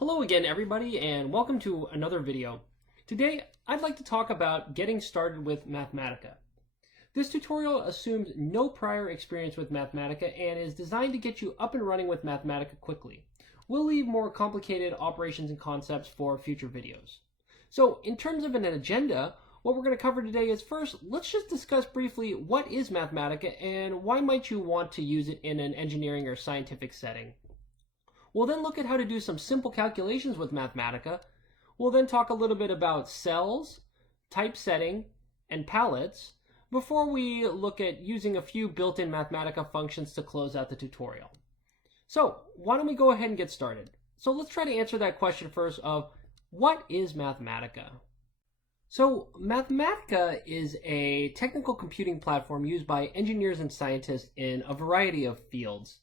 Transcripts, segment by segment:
Hello again everybody and welcome to another video. Today I'd like to talk about getting started with Mathematica. This tutorial assumes no prior experience with Mathematica and is designed to get you up and running with Mathematica quickly. We'll leave more complicated operations and concepts for future videos. So in terms of an agenda, what we're going to cover today is first, let's just discuss briefly what is Mathematica and why might you want to use it in an engineering or scientific setting. We'll then look at how to do some simple calculations with Mathematica. We'll then talk a little bit about cells, typesetting, and palettes before we look at using a few built-in Mathematica functions to close out the tutorial. So why don't we go ahead and get started? So let's try to answer that question first of what is Mathematica? So Mathematica is a technical computing platform used by engineers and scientists in a variety of fields.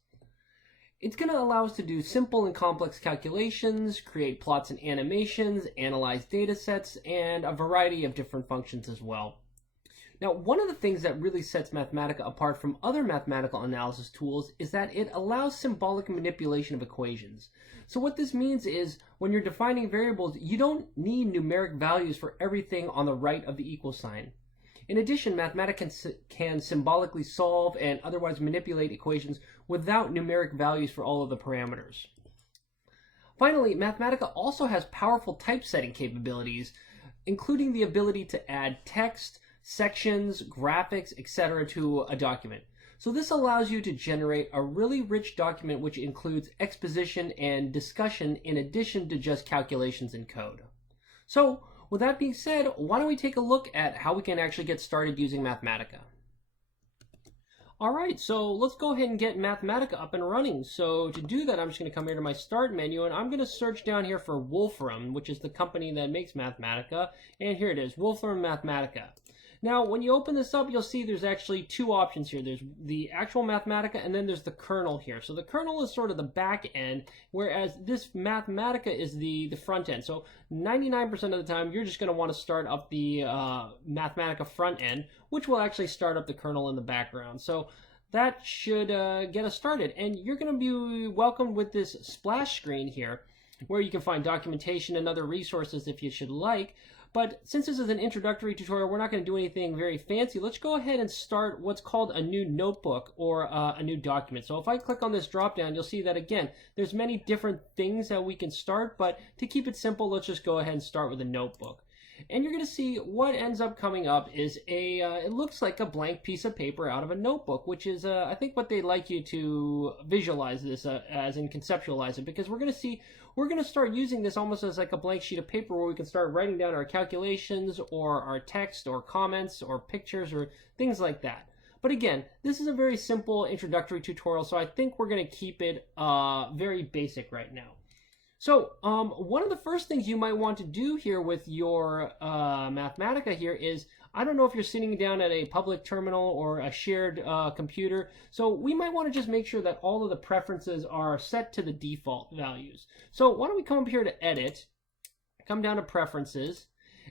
It's going to allow us to do simple and complex calculations, create plots and animations, analyze data sets, and a variety of different functions as well. Now, one of the things that really sets Mathematica apart from other mathematical analysis tools is that it allows symbolic manipulation of equations. So what this means is when you're defining variables, you don't need numeric values for everything on the right of the equal sign. In addition, Mathematica can symbolically solve and otherwise manipulate equations without numeric values for all of the parameters. Finally, Mathematica also has powerful typesetting capabilities, including the ability to add text, sections, graphics, etc. to a document. So this allows you to generate a really rich document which includes exposition and discussion in addition to just calculations and code. So, with that being said, why don't we take a look at how we can actually get started using Mathematica. Alright, so let's go ahead and get Mathematica up and running. So to do that, I'm just going to come here to my Start menu, and I'm going to search down here for Wolfram, which is the company that makes Mathematica. And here it is, Wolfram Mathematica. Now, when you open this up, you'll see there's actually two options here. There's the actual Mathematica, and then there's the kernel here. So the kernel is sort of the back end, whereas this Mathematica is the front end. So 99% of the time, you're just going to want to start up the Mathematica front end, which will actually start up the kernel in the background. So that should get us started. And you're going to be welcomed with this splash screen here, where you can find documentation and other resources if you should like. But since this is an introductory tutorial, we're not going to do anything very fancy. Let's go ahead and start what's called a new notebook or a new document. So if I click on this drop down, you'll see that again, there's many different things that we can start, but to keep it simple, let's just go ahead and start with a notebook. And you're going to see what ends up coming up is it looks like a blank piece of paper out of a notebook, which is, I think, what they'd like you to visualize this as and conceptualize it, because we're going to start using this almost as like a blank sheet of paper where we can start writing down our calculations or our text or comments or pictures or things like that. But again, this is a very simple introductory tutorial, so I think we're going to keep it very basic right now. So one of the first things you might want to do here with your Mathematica here is, I don't know if you're sitting down at a public terminal or a shared computer, so we might want to just make sure that all of the preferences are set to the default values. So why don't we come up here to Edit, come down to Preferences,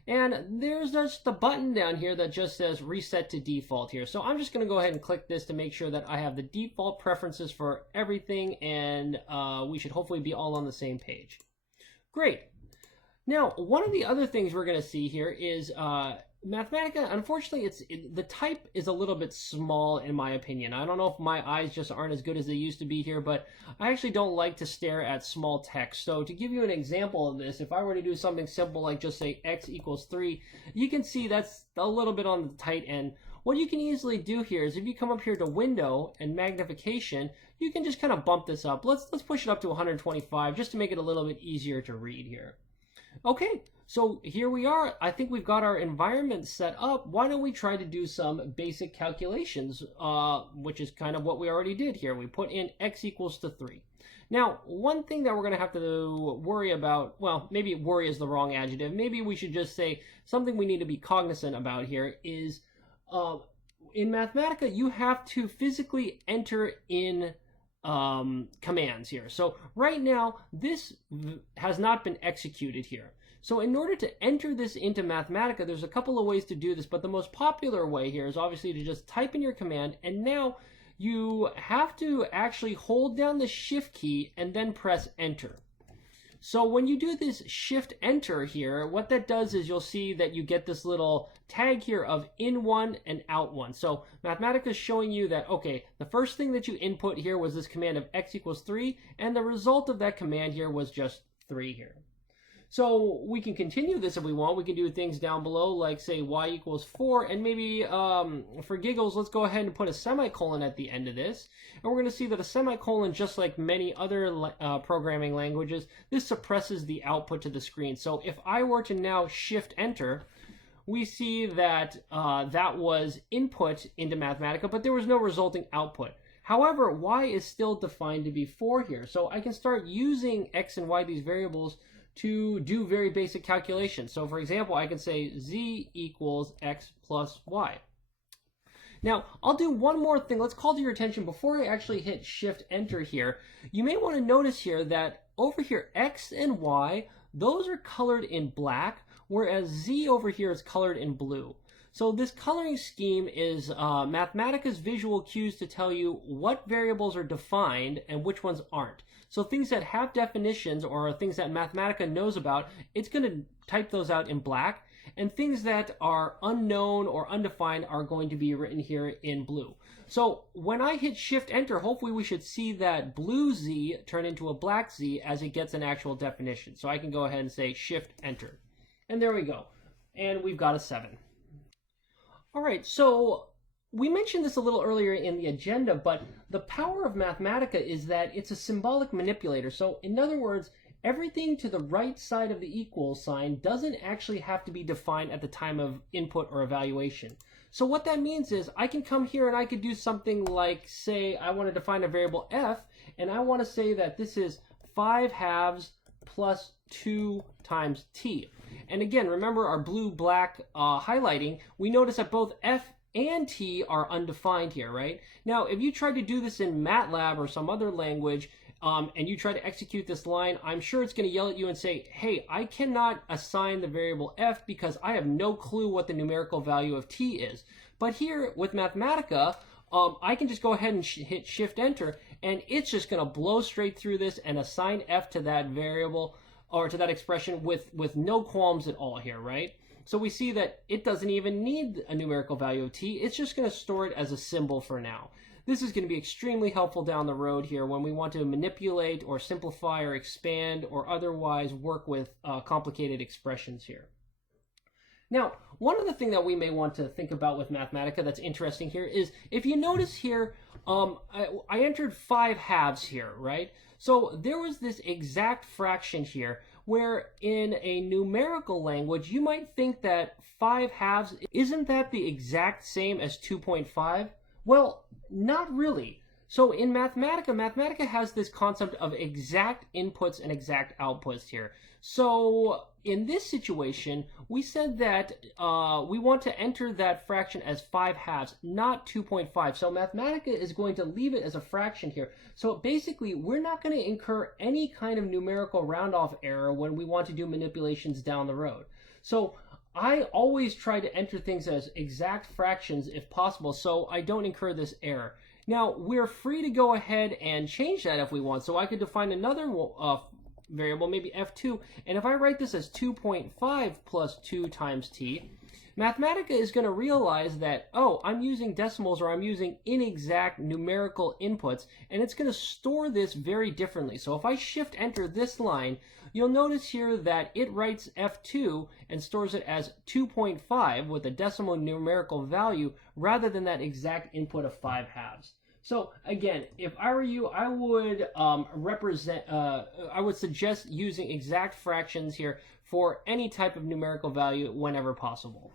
and there's just the button down here that just says Reset to Default here. So I'm just going to go ahead and click this to make sure that I have the default preferences for everything, and we should hopefully be all on the same page. Great. Now, one of the other things we're going to see here is Mathematica, unfortunately, the type is a little bit small in my opinion. I don't know if my eyes just aren't as good as they used to be here, but I actually don't like to stare at small text. So to give you an example of this, if I were to do something simple like just say x equals 3, you can see that's a little bit on the tight end. What you can easily do here is if you come up here to Window and Magnification, you can just kind of bump this up. Let's push it up to 125 just to make it a little bit easier to read here. Okay, so here we are. I think we've got our environment set up. Why don't we try to do some basic calculations, which is kind of what we already did here. We put in x equals to 3. Now, one thing that we're going to have to worry about, well, maybe worry is the wrong adjective. Maybe we should just say something we need to be cognizant about here is in Mathematica, you have to physically enter in commands here. So right now, this has not been executed here. So in order to enter this into Mathematica, there's a couple of ways to do this, but the most popular way here is obviously to just type in your command, and now you have to actually hold down the Shift key and then press Enter. So when you do this shift enter here, what that does is you'll see that you get this little tag here of in one and out one. So Mathematica is showing you that, okay, the first thing that you input here was this command of x equals 3, and the result of that command here was just 3 here. So we can continue this if we want. We can do things down below like say y equals 4, and maybe for giggles, let's go ahead and put a semicolon at the end of this. And we're going to see that a semicolon, just like many other programming languages, this suppresses the output to the screen. So if I were to now shift enter, we see that that was input into Mathematica, but there was no resulting output. However, y is still defined to be 4 here. So I can start using x and y, these variables, to do very basic calculations. So for example, I can say z equals x plus y. Now, I'll do one more thing. Let's call to your attention before I actually hit shift enter here. You may want to notice here that over here, x and y, those are colored in black, whereas z over here is colored in blue. So this coloring scheme is Mathematica's visual cues to tell you what variables are defined and which ones aren't. So things that have definitions or things that Mathematica knows about, it's going to type those out in black, and things that are unknown or undefined are going to be written here in blue. So when I hit shift enter, hopefully we should see that blue z turn into a black z as it gets an actual definition. So I can go ahead and say shift enter. And there we go. And we've got a 7. All right, so we mentioned this a little earlier in the agenda, but the power of Mathematica is that it's a symbolic manipulator. So in other words, everything to the right side of the equal sign doesn't actually have to be defined at the time of input or evaluation. So what that means is I can come here and I could do something like, say, I want to define a variable f, and I want to say that this is 5/2 plus 2 times t. And again, remember our blue-black highlighting, we notice that both f and t are undefined here, right? Now, if you try to do this in MATLAB or some other language, and you try to execute this line, I'm sure it's going to yell at you and say, hey, I cannot assign the variable f because I have no clue what the numerical value of t is. But here with Mathematica, I can just go ahead and hit shift enter, and it's just going to blow straight through this and assign f to that variable or to that expression with no qualms at all here, right? So we see that it doesn't even need a numerical value of t. It's just going to store it as a symbol for now. This is going to be extremely helpful down the road here when we want to manipulate or simplify or expand or otherwise work with complicated expressions here. Now, one other thing that we may want to think about with Mathematica that's interesting here is if you notice here, I entered 5/2 here, right? So there was this exact fraction here where in a numerical language, you might think that 5/2, isn't that the exact same as 2.5? Well, not really. So in Mathematica, Mathematica has this concept of exact inputs and exact outputs here. So in this situation, we said that we want to enter that fraction as 5/2, not 2.5. So Mathematica is going to leave it as a fraction here. So basically, we're not going to incur any kind of numerical round-off error when we want to do manipulations down the road. So I always try to enter things as exact fractions if possible, so I don't incur this error. Now, we're free to go ahead and change that if we want. So I could define another variable, maybe f2, and if I write this as 2.5 plus 2 times t, Mathematica is going to realize that, oh, I'm using decimals or I'm using inexact numerical inputs, and it's going to store this very differently. So if I shift enter this line, you'll notice here that it writes f2 and stores it as 2.5 with a decimal numerical value rather than that exact input of 5/2. So again, if I were you, I would I would suggest using exact fractions here for any type of numerical value whenever possible.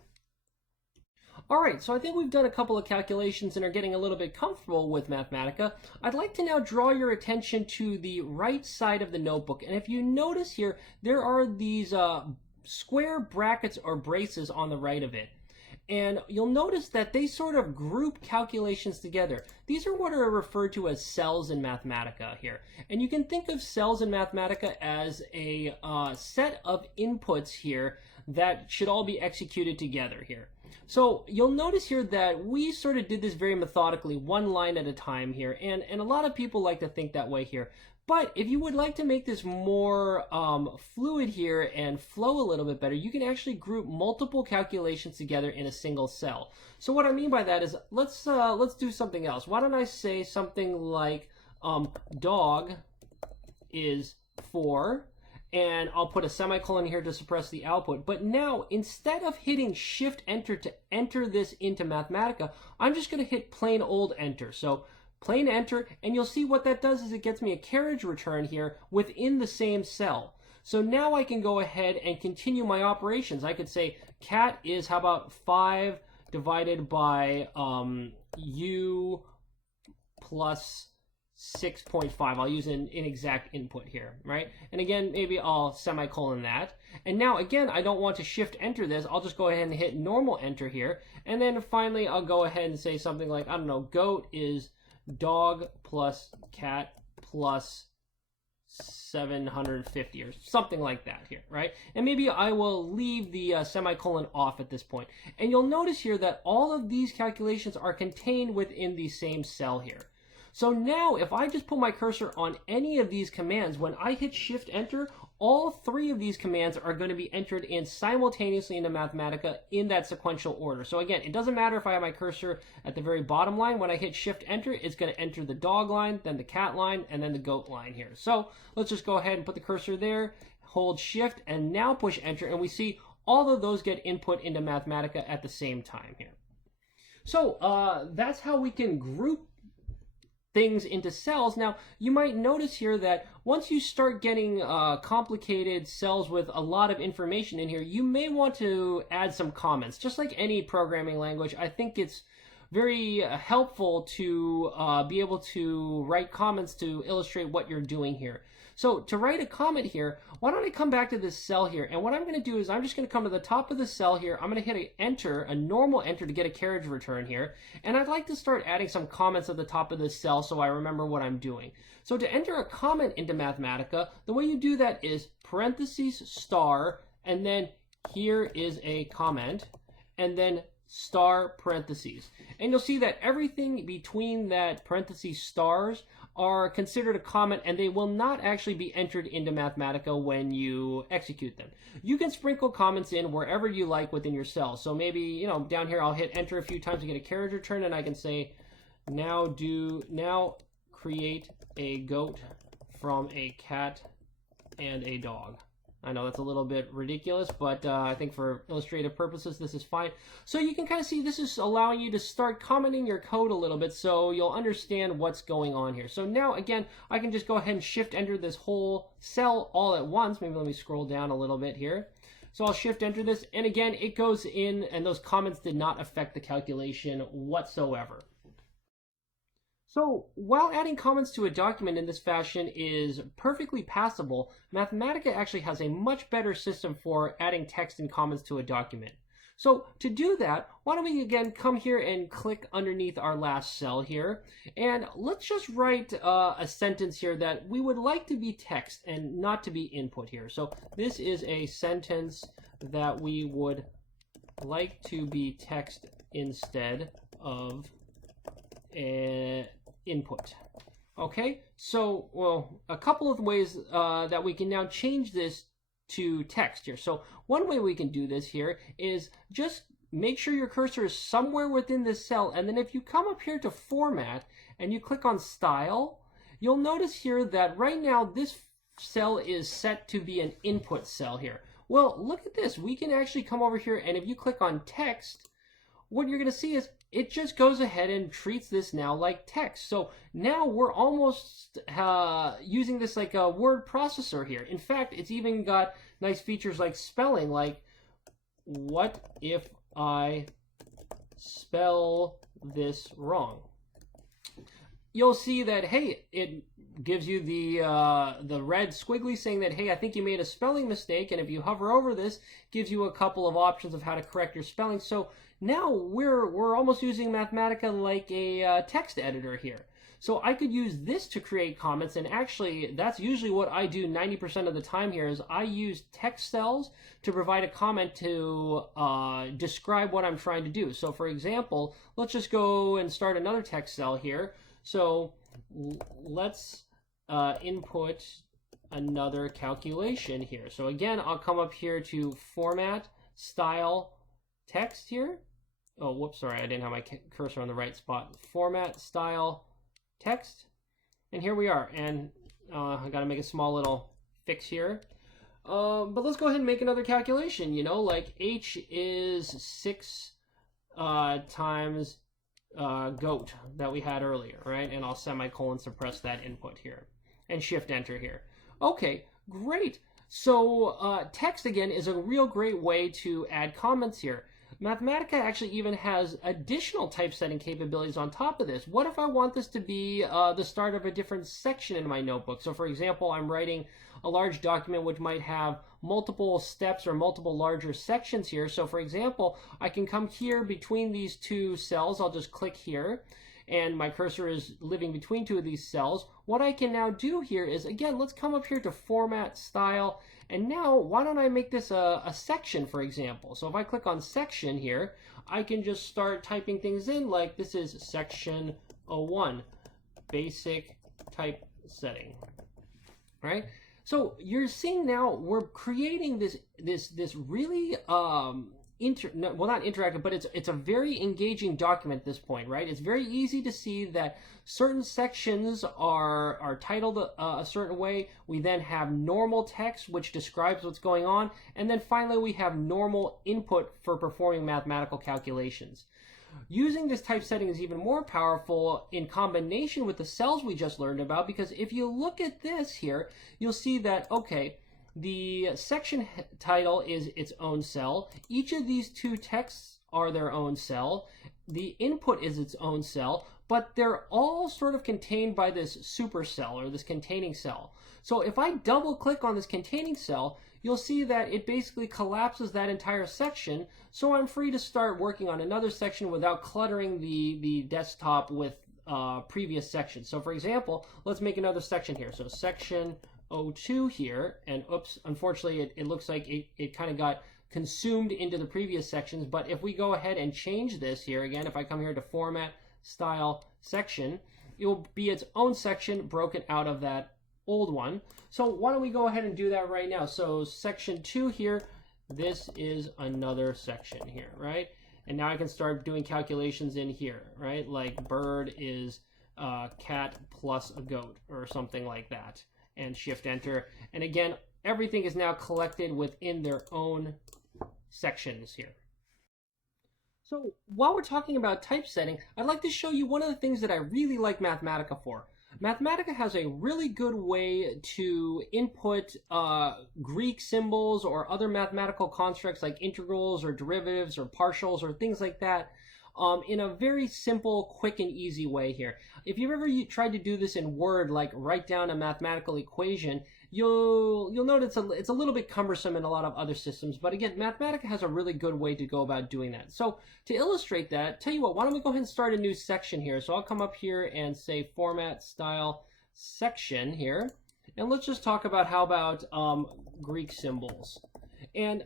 All right, so I think we've done a couple of calculations and are getting a little bit comfortable with Mathematica. I'd like to now draw your attention to the right side of the notebook. And if you notice here, there are these square brackets or braces on the right of it. And you'll notice that they sort of group calculations together. These are what are referred to as cells in Mathematica here. And you can think of cells in Mathematica as a set of inputs here that should all be executed together here. So you'll notice here that we sort of did this very methodically, one line at a time here, and a lot of people like to think that way here. But if you would like to make this more fluid here and flow a little bit better, you can actually group multiple calculations together in a single cell. So what I mean by that is, let's do something else. Why don't I say something like dog is 4, and I'll put a semicolon here to suppress the output. But now, instead of hitting Shift Enter to enter this into Mathematica, I'm just going to hit plain old Enter. So plain enter, and you'll see what that does is it gets me a carriage return here within the same cell. So now I can go ahead and continue my operations. I could say cat is, how about 5 divided by u plus 6.5. I'll use an inexact input here, right? And again, maybe I'll semicolon that. And now, again, I don't want to shift enter this. I'll just go ahead and hit normal enter here. And then finally, I'll go ahead and say something like, I don't know, goat is dog plus cat plus 750 or something like that here, right? And maybe I will leave the semicolon off at this point. And you'll notice here that all of these calculations are contained within the same cell here. So now if I just put my cursor on any of these commands, when I hit Shift Enter, all 3 of these commands are going to be entered in simultaneously into Mathematica in that sequential order. So again, it doesn't matter if I have my cursor at the very bottom line. When I hit Shift Enter, it's going to enter the dog line, then the cat line, and then the goat line here. So let's just go ahead and put the cursor there, hold Shift, and now push Enter, and we see all of those get input into Mathematica at the same time here. So that's how we can group things into cells. Now, you might notice here that once you start getting complicated cells with a lot of information in here, you may want to add some comments. Just like any programming language, I think it's very helpful to be able to write comments to illustrate what you're doing here. So to write a comment here, why don't I come back to this cell here, and what I'm going to do is I'm just going to come to the top of the cell here. I'm going to hit a enter, a normal enter, to get a carriage return here, and I'd like to start adding some comments at the top of this cell so I remember what I'm doing. So to enter a comment into Mathematica, the way you do that is parentheses star, and then here is a comment, and then star parentheses. And you'll see that everything between that parentheses stars are considered a comment, and they will not actually be entered into Mathematica when you execute them. You can sprinkle comments in wherever you like within your cell. So maybe, you know, down here I'll hit enter a few times to get a carriage return, and I can say now create a goat from a cat and a dog. I know that's a little bit ridiculous, but I think for illustrative purposes, this is fine. So you can kind of see this is allowing you to start commenting your code a little bit so you'll understand what's going on here. So now, again, I can just go ahead and Shift Enter this whole cell all at once. Maybe let me scroll down a little bit here. So I'll Shift Enter this, and again, it goes in, and those comments did not affect the calculation whatsoever. So while adding comments to a document in this fashion is perfectly passable, Mathematica actually has a much better system for adding text and comments to a document. So to do that, why don't we again come here and click underneath our last cell here, and let's just write a sentence here that we would like to be text and not to be input here. So this is a sentence that we would like to be text instead of input. Okay, so, well, a couple of ways that we can now change this to text here. So one way we can do this here is just make sure your cursor is somewhere within this cell, and then if you come up here to Format and you click on Style, you'll notice here that right now this cell is set to be an input cell here. Well, look at this. We can actually come over here, and if you click on Text, what you're going to see is it just goes ahead and treats this now like text. So now we're almost using this like a word processor here. In fact, it's even got nice features like spelling, like what if I spell this wrong? You'll see that, hey, it gives you the red squiggly saying that, hey, I think you made a spelling mistake, and if you hover over this, it gives you a couple of options of how to correct your spelling. So now we're almost using Mathematica like a text editor here. So I could use this to create comments, and actually that's usually what I do 90% of the time here is I use text cells to provide a comment to describe what I'm trying to do. So for example, let's just go and start another text cell here. So let's input another calculation here. So again, I'll come up here to Format, Style, Text here. Oh, whoops, sorry, I didn't have my cursor on the right spot. Format, Style, Text. And here we are. And I got to make a small little fix here. But let's go ahead and make another calculation. You know, like H is 6 times goat that we had earlier, right? And I'll semicolon suppress that input here and shift enter here. Okay, great. So text again is a real great way to add comments here. Mathematica actually even has additional typesetting capabilities on top of this. What if I want this to be the start of a different section in my notebook? So for example, I'm writing a large document which might have multiple steps or multiple larger sections here. So for example, I can come here between these two cells. I'll just click here and my cursor is living between two of these cells. What I can now do here is, again, let's come up here to Format, Style, and now why don't I make this a section, for example. So if I click on section here, I can just start typing things in like this is section 01, basic typesetting, right? So you're seeing now we're creating this really well, not interactive, but it's a very engaging document at this point, right? It's very easy to see that certain sections are titled a certain way. We then have normal text, which describes what's going on. And then finally, we have normal input for performing mathematical calculations. Using this typesetting is even more powerful in combination with the cells we just learned about, because if you look at this here, you'll see that, okay, the section title is its own cell. Each of these two texts are their own cell. The input is its own cell, but they're all sort of contained by this supercell or this containing cell. So if I double click on this containing cell, you'll see that it basically collapses that entire section. So I'm free to start working on another section without cluttering the desktop with previous sections. So for example, let's make another section here. So section 02 here, and oops, unfortunately it looks like it kind of got consumed into the previous sections. But if we go ahead and change this here again, if I come here to Format, Style, Section, it will be its own section broken out of that old one. So why don't we go ahead and do that right now? So section 2 here, this is another section here, right? And now I can start doing calculations in here, right? Like bird is cat plus a goat or something like that. And shift enter. And again, everything is now collected within their own sections here. So while we're talking about typesetting, I'd like to show you one of the things that I really like Mathematica for. Mathematica has a really good way to input Greek symbols or other mathematical constructs like integrals or derivatives or partials or things like that in a very simple, quick, and easy way here. If you've ever tried to do this in Word, like write down a mathematical equation, you'll notice it's a little bit cumbersome in a lot of other systems. But again, Mathematica has a really good way to go about doing that. So to illustrate that, tell you what, why don't we go ahead and start a new section here. So I'll come up here and say Format, Style, Section here. And let's just talk about how about Greek symbols. And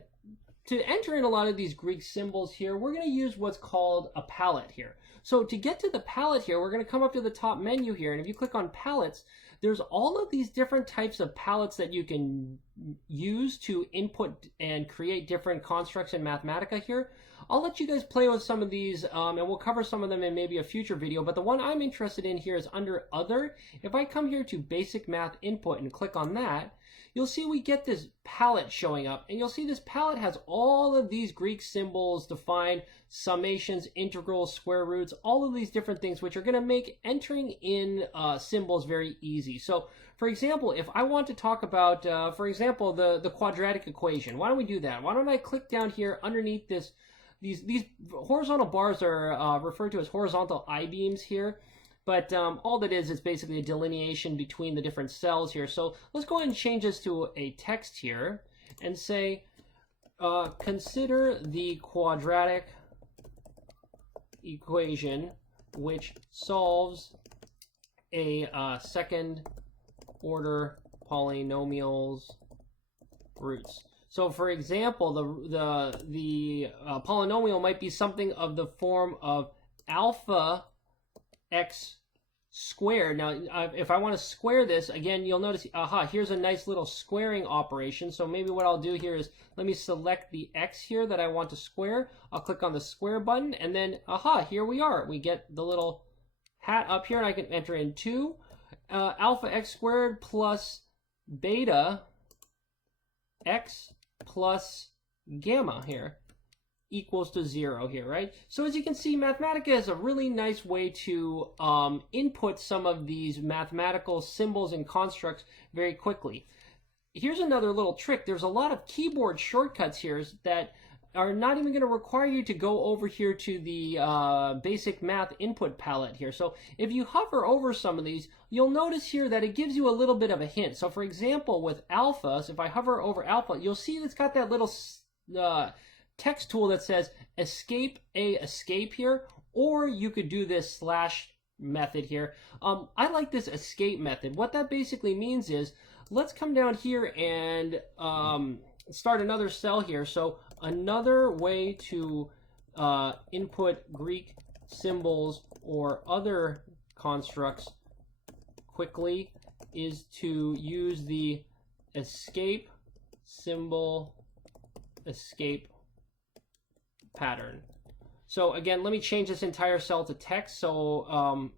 to enter in a lot of these Greek symbols here, we're going to use what's called a palette here. So to get to the palette here, we're going to come up to the top menu here, and if you click on palettes, there's all of these different types of palettes that you can use to input and create different constructs in Mathematica here. I'll let you guys play with some of these, and we'll cover some of them in maybe a future video, but the one I'm interested in here is under Other. If I come here to Basic Math Input and click on that, you'll see we get this palette showing up, and you'll see this palette has all of these Greek symbols defined, summations, integrals, square roots, all of these different things, which are going to make entering in symbols very easy. So, for example, if I want to talk about, for example, the quadratic equation, why don't we do that? Why don't I click down here underneath this? These horizontal bars are referred to as horizontal I-beams here. But all that is basically a delineation between the different cells here. So let's go ahead and change this to a text here and say, consider the quadratic equation which solves a second order polynomial's roots. So for example, the polynomial might be something of the form of alpha x squared. Now, if I want to square this, again, you'll notice, here's a nice little squaring operation. So maybe what I'll do here is, let me select the x here that I want to square. I'll click on the square button, and then, here we are. We get the little hat up here, and I can enter in 2. Alpha x squared plus beta x plus gamma here equals to 0 here, right? So as you can see, Mathematica is a really nice way to input some of these mathematical symbols and constructs very quickly. Here's another little trick. There's a lot of keyboard shortcuts here that are not even going to require you to go over here to the basic math input palette here. So if you hover over some of these, you'll notice here that it gives you a little bit of a hint. So for example, with alpha, so if I hover over alpha, you'll see it's got that little text tool that says escape here, or you could do this slash method here. I like this escape method. What that basically means is, let's come down here and start another cell here. So another way to input Greek symbols or other constructs quickly is to use the escape symbol escape pattern. So again, let me change this entire cell to text. So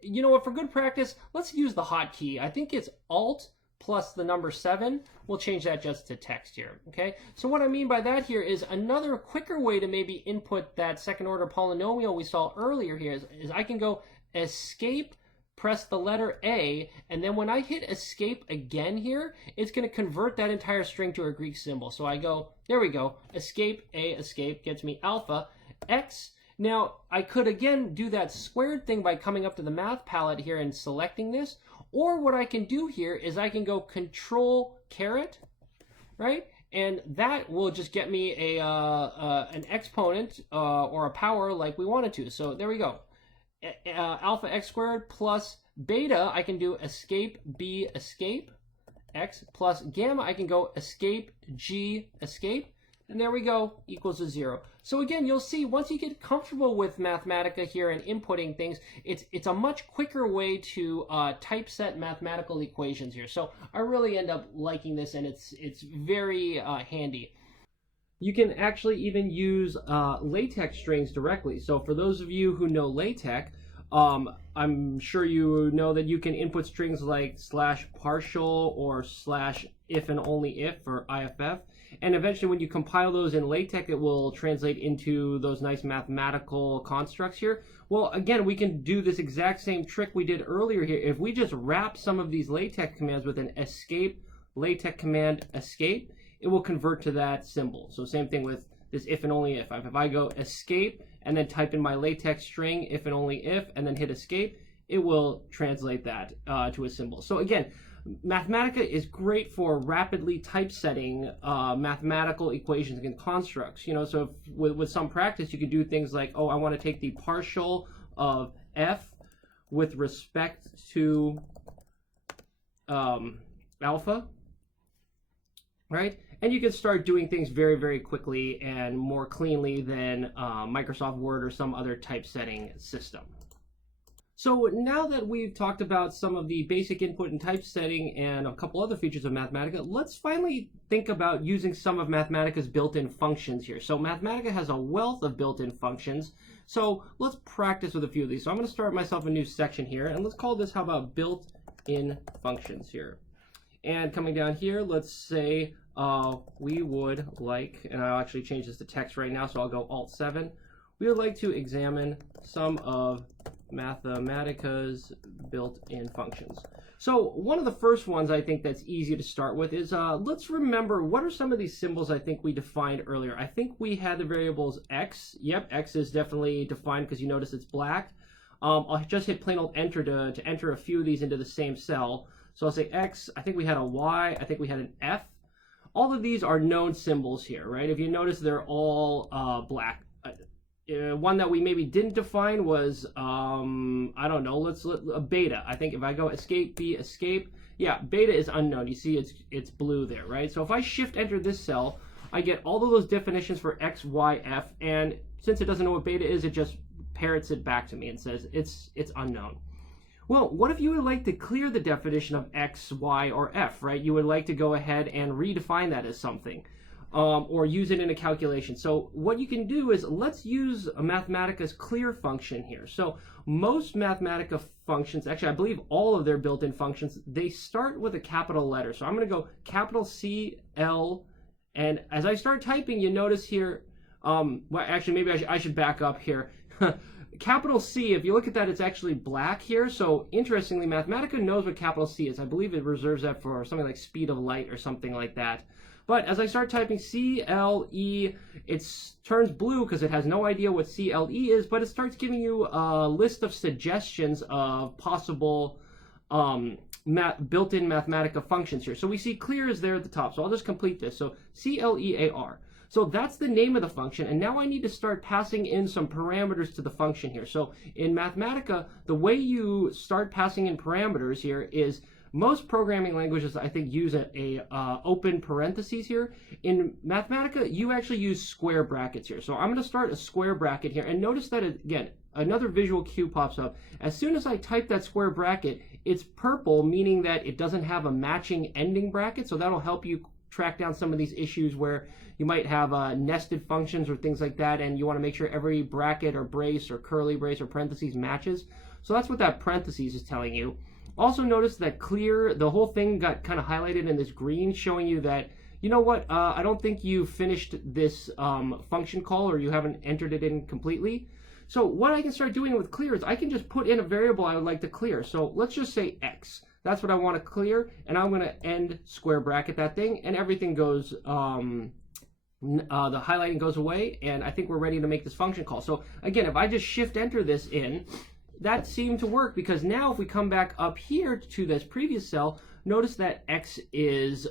you know what, for good practice, let's use the hotkey. I think it's Alt plus the number 7. We'll change that just to text here, okay? So what I mean by that here is another quicker way to maybe input that second order polynomial we saw earlier here is I can go escape, press the letter A, and then when I hit escape again here, it's going to convert that entire string to a Greek symbol. So I go, there we go, escape, A, escape, gets me alpha, X. Now, I could again do that squared thing by coming up to the math palette here and selecting this, or what I can do here is I can go control caret, right? And that will just get me an exponent or a power like we wanted to. So there we go. Alpha x squared plus beta, I can do escape B escape, x plus gamma, I can go escape G escape, and there we go, equals to 0. So again, you'll see once you get comfortable with Mathematica here and inputting things, it's a much quicker way to typeset mathematical equations here. So I really end up liking this, and it's very handy. You can actually even use LaTeX strings directly. So for those of you who know LaTeX, I'm sure you know that you can input strings like /partial or /if and only if or IFF. And eventually when you compile those in LaTeX, it will translate into those nice mathematical constructs here. Well, again, we can do this exact same trick we did earlier here. If we just wrap some of these LaTeX commands with an escape LaTeX command escape, it will convert to that symbol. So same thing with this if and only if. If I go escape and then type in my LaTeX string if and only if and then hit escape, it will translate that to a symbol. So again, Mathematica is great for rapidly typesetting mathematical equations and constructs. You know, so if, with some practice, you can do things like, oh, I want to take the partial of f with respect to alpha, right? And you can start doing things very, very quickly and more cleanly than Microsoft Word or some other typesetting system. So now that we've talked about some of the basic input and typesetting and a couple other features of Mathematica, let's finally think about using some of Mathematica's built-in functions here. So Mathematica has a wealth of built-in functions. So let's practice with a few of these. So I'm going to start myself a new section here, and let's call this, how about built-in functions here. And coming down here, let's say we would like, and I'll actually change this to text right now, so I'll go Alt-7. We would like to examine some of Mathematica's built-in functions. So one of the first ones I think that's easy to start with is let's remember what are some of these symbols I think we defined earlier. I think we had the variables x. Yep, x is definitely defined because you notice it's black. I'll just hit plain old enter to enter a few of these into the same cell. So I'll say x, I think we had a y, I think we had an f. All of these are known symbols here, right? If you notice, they're all black. One that we maybe didn't define was, I don't know, let's beta. I think if I go escape B escape, yeah, beta is unknown. You see it's blue there, right? So if I shift enter this cell, I get all of those definitions for x, y, f, and since it doesn't know what beta is, it just parrots it back to me and says it's unknown. Well, what if you would like to clear the definition of x, y, or f, right? You would like to go ahead and redefine that as something, or use it in a calculation. So what you can do is, let's use Mathematica's clear function here. So most Mathematica functions, actually I believe all of their built-in functions, they start with a capital letter. So I'm going to go capital C, L, and as I start typing, you notice here, well, actually maybe I should back up here. Capital C, if you look at that, it's actually black here. So interestingly, Mathematica knows what capital C is. I believe it reserves that for something like speed of light or something like that. But as I start typing C-L-E, it turns blue because it has no idea what C-L-E is, but it starts giving you a list of suggestions of possible built-in Mathematica functions here. So we see clear is there at the top. So I'll just complete this. So C-L-E-A-R. So that's the name of the function, and now I need to start passing in some parameters to the function here. So in Mathematica, the way you start passing in parameters here is, most programming languages, I think, use a open parentheses here. In Mathematica, you actually use square brackets here. So I'm going to start a square bracket here, and notice that, again, another visual cue pops up. As soon as I type that square bracket, it's purple, meaning that it doesn't have a matching ending bracket, so that'll help you track down some of these issues where you might have nested functions or things like that, and you want to make sure every bracket or brace or curly brace or parentheses matches. So that's what that parentheses is telling you. Also notice that clear, the whole thing got kind of highlighted in this green, showing you that, you know what, I don't think you finished this function call, or you haven't entered it in completely. So what I can start doing with clear is I can just put in a variable I would like to clear. So let's just say x. That's what I want to clear, and I'm going to end square bracket that thing, and everything goes, the highlighting goes away, and I think we're ready to make this function call. So again, if I just shift enter this in, that seemed to work, because now if we come back up here to this previous cell, notice that x is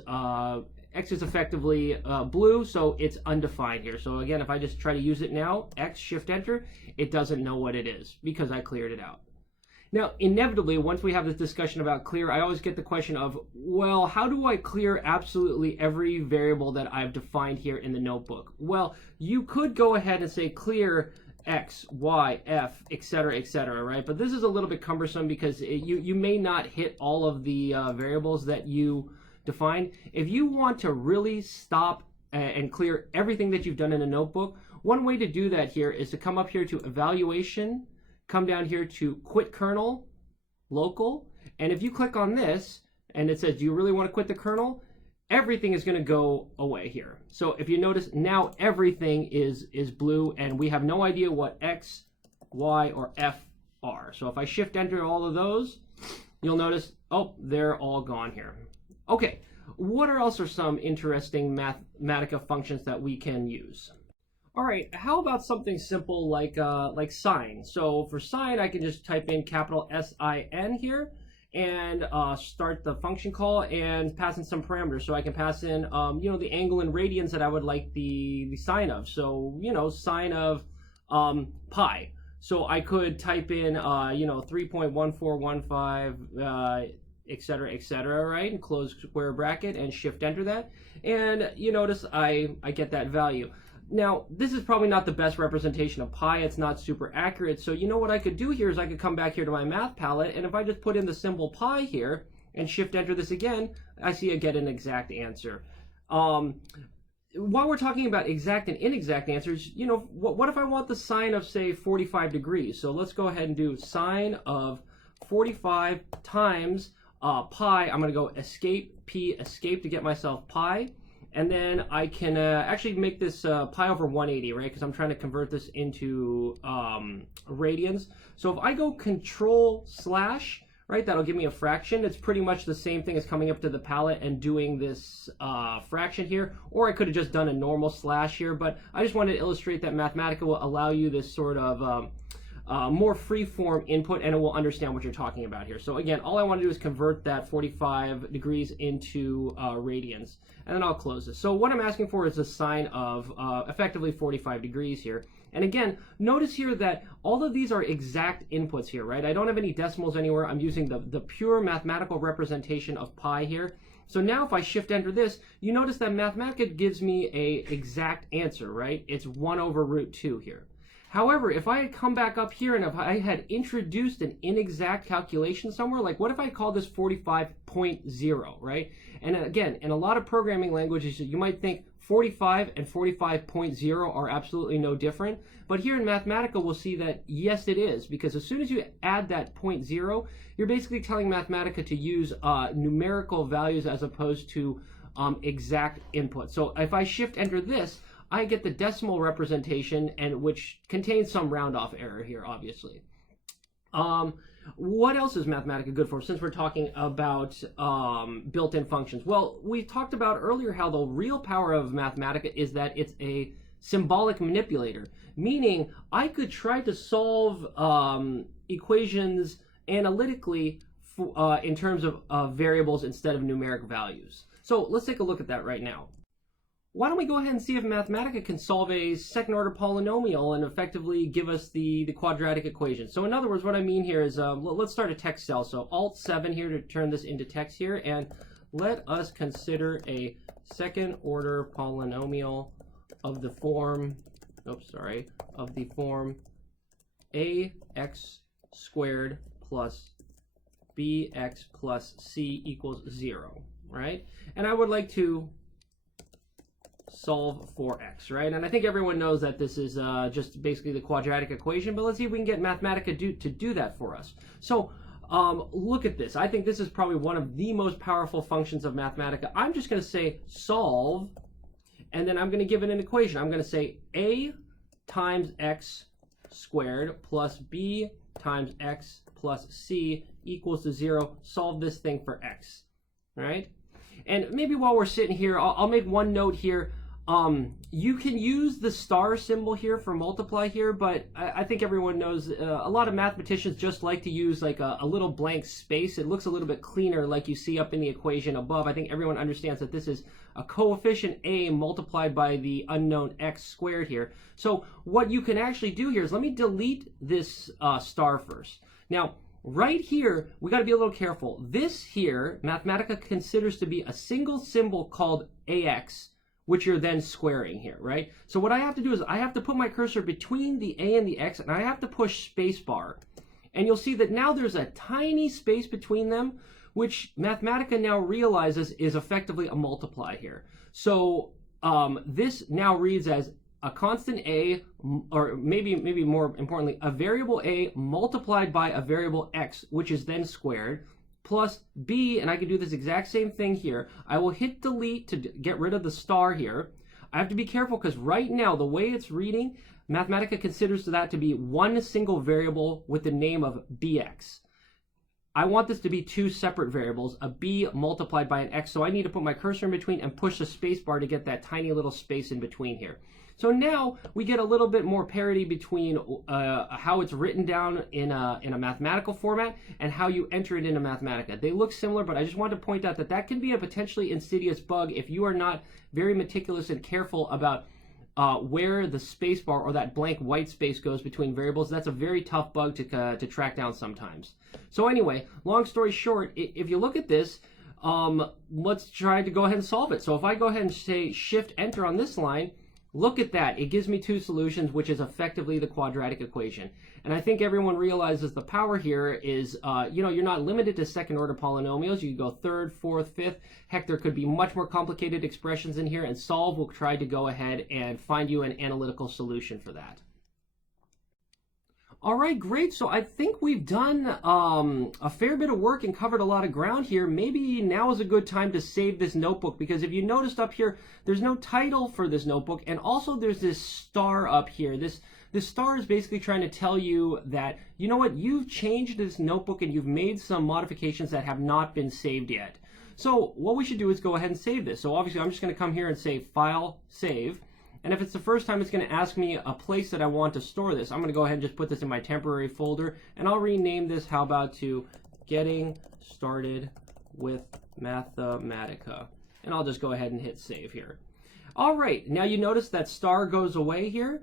effectively blue, so it's undefined here. So again, if I just try to use it now, x, shift enter, it doesn't know what it is because I cleared it out. Now, inevitably, once we have this discussion about clear, I always get the question of, well, how do I clear absolutely every variable that I've defined here in the notebook? Well, you could go ahead and say clear x, y, f, etc., right? But this is a little bit cumbersome because you may not hit all of the variables that you defined. If you want to really stop and clear everything that you've done in a notebook, one way to do that here is to come up here to evaluation, come down here to quit kernel, local, and if you click on this and it says, do you really want to quit the kernel? Everything is going to go away here. So if you notice, now everything is blue, and we have no idea what x, y, or f are. So if I shift enter all of those, you'll notice, oh, they're all gone here. Okay, what else are some interesting Mathematica functions that we can use? All right, how about something simple like sine? So for sine, I can just type in capital S-I-N here and start the function call and pass in some parameters. So I can pass in, you know, the angle in radians that I would like the sine of. So, you know, sine of pi. So I could type in, you know, 3.1415, etc., right? And close square bracket and shift enter that. And you notice I get that value. Now, this is probably not the best representation of pi. It's not super accurate. So you know what I could do here is I could come back here to my math palette, and if I just put in the symbol pi here and shift enter this again, I see I get an exact answer. While we're talking about exact and inexact answers, you know, what if I want the sine of, say, 45 degrees? So let's go ahead and do sine of 45 times pi. I'm going to go escape, P, escape to get myself pi. And then I can actually make this pi over 180, right? Because I'm trying to convert this into radians. So if I go control slash, right, that'll give me a fraction. It's pretty much the same thing as coming up to the palette and doing this fraction here. Or I could have just done a normal slash here. But I just wanted to illustrate that Mathematica will allow you this sort of more free-form input, and it will understand what you're talking about here. So again, all I want to do is convert that 45 degrees into radians, and then I'll close this. So what I'm asking for is a sine of effectively 45 degrees here. And again, notice here that all of these are exact inputs here, right? I don't have any decimals anywhere. I'm using the pure mathematical representation of pi here. So now if I shift enter this, you notice that Mathematica gives me a exact answer, right? It's 1 over root 2 here. However, if I had come back up here and if I had introduced an inexact calculation somewhere, like what if I called this 45.0, right? And again, in a lot of programming languages, you might think 45 and 45.0 are absolutely no different. But here in Mathematica, we'll see that yes, it is, because as soon as you add that 0.0, you're basically telling Mathematica to use numerical values as opposed to exact input. So if I shift enter this, I get the decimal representation, and which contains some round off error here, obviously. What else is Mathematica good for, since we're talking about built-in functions? Well, we talked about earlier how the real power of Mathematica is that it's a symbolic manipulator, meaning I could try to solve equations analytically in terms of variables instead of numeric values. So let's take a look at that right now. Why don't we go ahead and see if Mathematica can solve a second-order polynomial and effectively give us the quadratic equation. So in other words, what I mean here is, let's start a text cell. So Alt-7 here to turn this into text here, and let us consider a second-order polynomial of the form, of the form ax squared plus bx plus c equals 0, right? And I would like to solve for x, right? And I think everyone knows that this is just basically the quadratic equation, but let's see if we can get Mathematica to do that for us. So look at this. I think this is probably one of the most powerful functions of Mathematica. I'm just going to say solve, and then I'm going to give it an equation. I'm going to say a times x squared plus b times x plus c equals to 0. Solve this thing for x, right? And maybe while we're sitting here, I'll make one note here. You can use the star symbol here for multiply here, but I think everyone knows a lot of mathematicians just like to use like a little blank space. It looks a little bit cleaner, like you see up in the equation above. I think everyone understands that this is a coefficient a multiplied by the unknown x squared here. So what you can actually do here is, let me delete this star first. Now, right here, we got to be a little careful. This here, Mathematica considers to be a single symbol called ax, which you're then squaring here, right? So what I have to do is I have to put my cursor between the a and the x, and I have to push spacebar. And you'll see that now there's a tiny space between them, which Mathematica now realizes is effectively a multiply here. So this now reads as a constant a, or maybe more importantly, a variable a multiplied by a variable x, which is then squared, plus b, and I can do this exact same thing here. I will hit delete to get rid of the star here. I have to be careful because right now, the way it's reading, Mathematica considers that to be one single variable with the name of bx. I want this to be two separate variables, a b multiplied by an x, so I need to put my cursor in between and push the space bar to get that tiny little space in between here. So now we get a little bit more parity between how it's written down in a mathematical format and how you enter it into Mathematica. They look similar, but I just want to point out that that can be a potentially insidious bug if you are not very meticulous and careful about where the spacebar or that blank white space goes between variables. That's a very tough bug to track down sometimes. So anyway, long story short, if you look at this, let's try to go ahead and solve it. So if I go ahead and say Shift Enter on this line, look at that. It gives me two solutions, which is effectively the quadratic equation. And I think everyone realizes the power here is, you're not limited to second order polynomials. You can go third, fourth, fifth. Heck, there could be much more complicated expressions in here, and Solve will try to go ahead and find you an analytical solution for that. All right, great. So I think we've done a fair bit of work and covered a lot of ground here. Maybe now is a good time to save this notebook, because if you noticed up here, there's no title for this notebook, and also there's this star up here. This star is basically trying to tell you that, you know what, you've changed this notebook and you've made some modifications that have not been saved yet. So what we should do is go ahead and save this. So obviously I'm just going to come here and say File, Save. And if it's the first time, it's going to ask me a place that I want to store this. I'm going to go ahead and just put this in my temporary folder, and I'll rename this, how about to Getting Started with Mathematica. And I'll just go ahead and hit save here. All right, now you notice that star goes away here,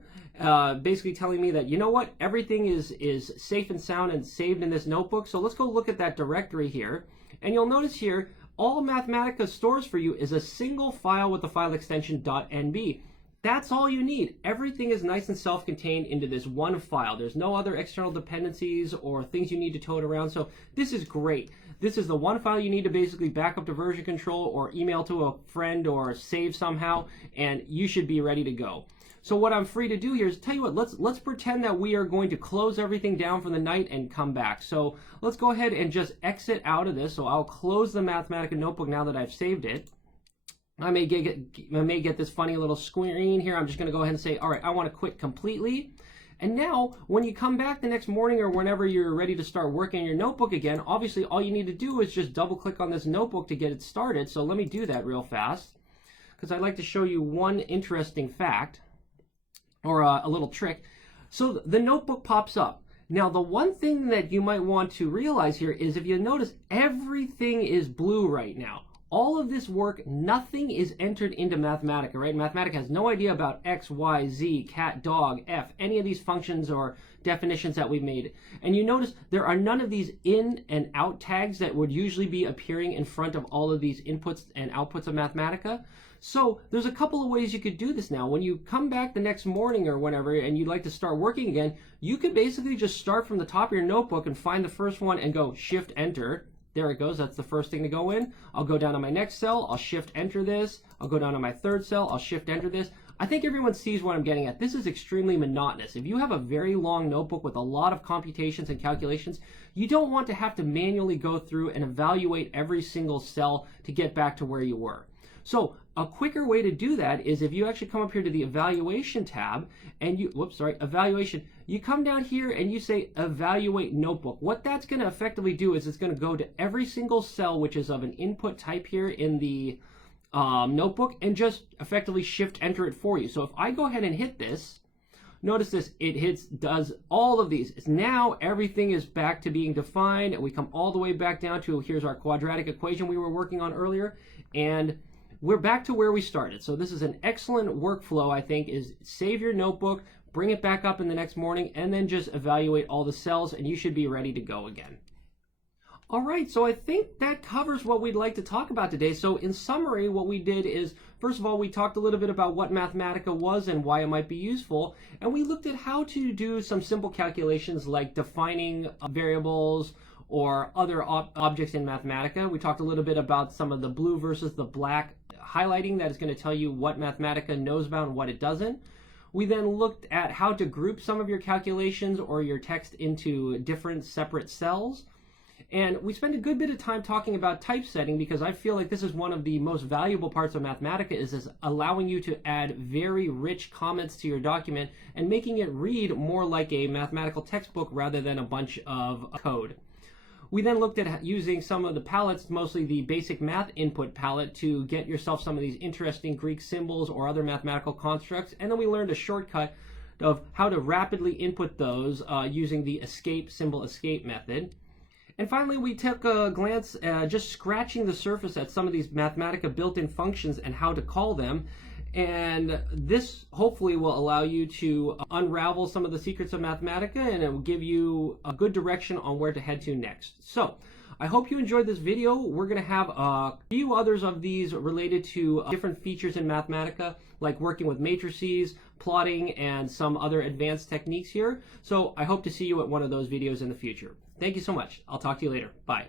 basically telling me that, you know what, everything is safe and sound and saved in this notebook. So let's go look at that directory here. And you'll notice here, all Mathematica stores for you is a single file with the file extension .nb. That's all you need. Everything is nice and self-contained into this one file. There's no other external dependencies or things you need to tote around. So this is great. This is the one file you need to basically back up to version control or email to a friend or save somehow, and you should be ready to go. So what I'm free to do here is tell you what, let's pretend that we are going to close everything down for the night and come back. So let's go ahead and just exit out of this. So I'll close the Mathematica notebook now that I've saved it. I may get this funny little screen here. I'm just going to go ahead and say, all right, I want to quit completely. And now, when you come back the next morning or whenever you're ready to start working on your notebook again, obviously all you need to do is just double click on this notebook to get it started. So let me do that real fast, because I'd like to show you one interesting fact, or a little trick. So the notebook pops up. Now, the one thing that you might want to realize here is, if you notice, everything is blue right now. All of this work, nothing is entered into Mathematica, right? Mathematica has no idea about X, Y, Z, cat, dog, F, any of these functions or definitions that we've made. And you notice there are none of these in and out tags that would usually be appearing in front of all of these inputs and outputs of Mathematica. So there's a couple of ways you could do this now. When you come back the next morning or whenever and you'd like to start working again, you could basically just start from the top of your notebook and find the first one and go Shift Enter. There it goes. That's the first thing to go in. I'll go down to my next cell. I'll Shift Enter this. I'll go down to my third cell. I'll Shift Enter this. I think everyone sees what I'm getting at. This is extremely monotonous. If you have a very long notebook with a lot of computations and calculations, you don't want to have to manually go through and evaluate every single cell to get back to where you were. So a quicker way to do that is if you actually come up here to the Evaluation tab and Evaluation, you come down here and you say Evaluate Notebook. What that's going to effectively do is it's going to go to every single cell which is of an input type here in the notebook and just effectively Shift Enter it for you. So if I go ahead and hit this, notice this, does all of these. Now everything is back to being defined, and we come all the way back down to, here's our quadratic equation we were working on earlier, and we're back to where we started. So this is an excellent workflow, I think, is save your notebook, bring it back up in the next morning, and then just evaluate all the cells, and you should be ready to go again. All right, so I think that covers what we'd like to talk about today. So in summary, what we did is, first of all, we talked a little bit about what Mathematica was and why it might be useful, and we looked at how to do some simple calculations like defining variables or other objects in Mathematica. We talked a little bit about some of the blue versus the black highlighting that is going to tell you what Mathematica knows about and what it doesn't. We then looked at how to group some of your calculations or your text into different separate cells. And we spent a good bit of time talking about typesetting, because I feel like this is one of the most valuable parts of Mathematica, is allowing you to add very rich comments to your document and making it read more like a mathematical textbook rather than a bunch of code. We then looked at using some of the palettes, mostly the basic math input palette, to get yourself some of these interesting Greek symbols or other mathematical constructs. And then we learned a shortcut of how to rapidly input those using the symbol escape method. And finally, we took a glance just scratching the surface at some of these Mathematica built-in functions and how to call them. And this hopefully will allow you to unravel some of the secrets of Mathematica, and it will give you a good direction on where to head to next. So I hope you enjoyed this video. We're going to have a few others of these related to different features in Mathematica, like working with matrices, plotting, and some other advanced techniques here. So I hope to see you at one of those videos in the future. Thank you so much. I'll talk to you later. Bye.